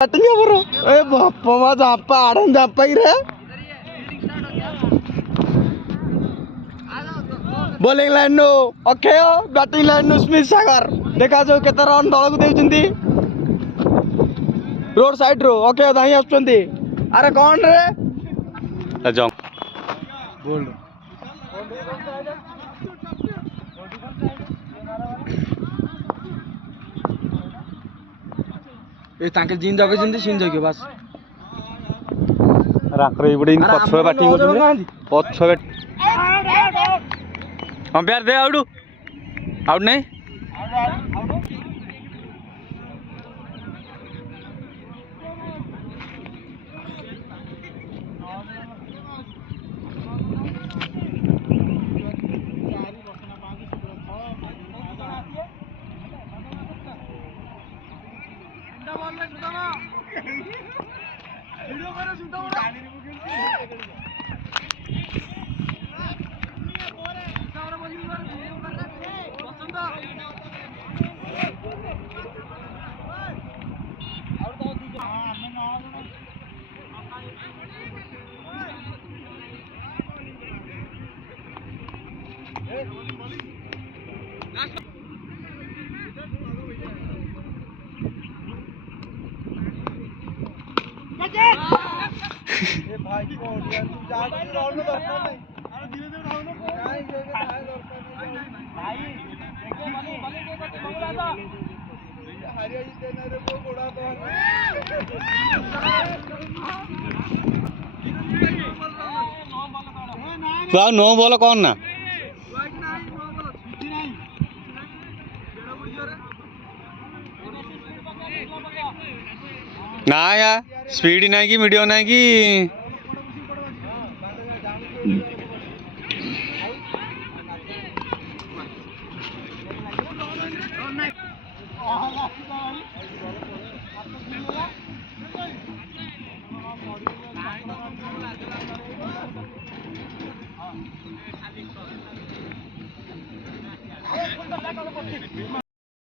batting है bro ए बाप्पा मा जाप्पा आडन जाप्पा ही रे bowling line no okay batting line no Smith Sagar देखा जो केते रन दल को देउचंती रोड साइड रो ओके दाही आछंती अरे कौन रे जंग बोल ए ताके जिन जगे जिंदी सिन जगे बस राखरे बडी पछवे बैटिंग करछन पछवे अंपायर दे आउट आउट नहीं भाई को यार तू जाके रोल में दरकार नहीं अरे धीरे-धीरे उठाओ ना नहीं ये भाई दरकार नहीं भाई देखो भले के को मंगला था हरिया जी देना रे वो घोड़ा तो नो बॉल कौन ना ना यार स्पीड नहीं की वीडियो नहीं की